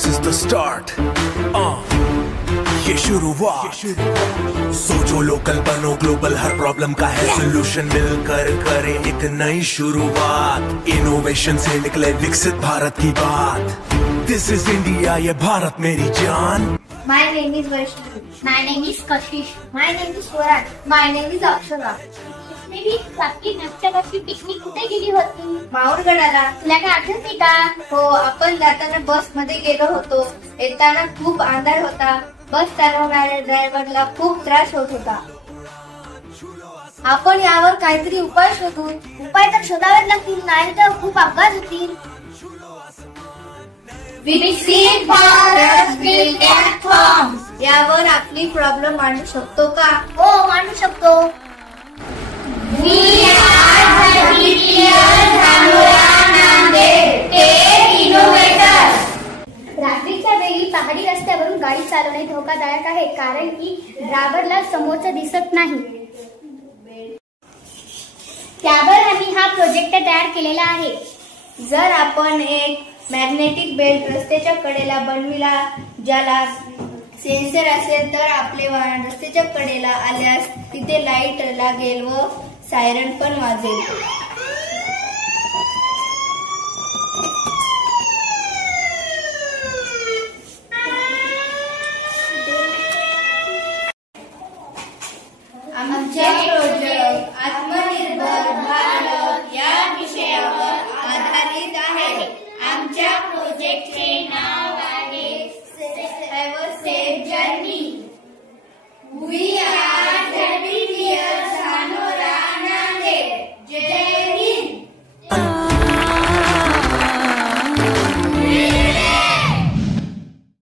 This is the start. ये शुरुआत. सोचो लोकल बनो ग्लोबल, हर प्रॉब्लम का है सोल्यूशन. मिलकर करें एक नई शुरुआत. इनोवेशन से निकले विकसित भारत की बात. This is India, ये भारत मेरी जान. My name is Vaishnavi. My name is Kashish. My name is Swaraj. My name is Akshara. मी आपली मागच्या वर्षी पिकनिक कुठे गेली होती? माऊरगडाला. तुला काय आठवते का? हो, आपण जाताना बस मध्ये गेलो होतो. येताना खूप अंधार होता. बस चालवणाऱ्या ड्रायव्हरला खूप त्रास होत होता. आपण यावर काहीतरी उपाय शोधू. उपाय तर शोधावेच लागतील, नाही तर खूप अपघात होतील. विकसित भारत प्लॅटफॉर्म यावर आपली प्रॉब्लेम मांडू शकतो का? हो, मांडू शकतो. रात्रीच्या वेळी पहाडी रस्त्यावरून गाडी चालवणे धोकादायक आहे, कारण की ड्रायव्हरला समोरचं दिसत नाही. त्यावर आम्ही हा प्रोजेक्ट तयार केलेला आहे. जर आपण एक मॅग्नेटिक बेल्ट रस्त्याच्या कडेला बनविला, ज्याला सेन्सर असेल, तर आपले वाहन रस्त्याच्या कडेला आल्यास तिथे लाईट लागेल व सायरन पण वाजेल. आमचे प्रोजेक्ट आत्मनिर्भर भारत या विषयावर आधारित आहे. आमच्या प्रोजेक्टचे नाव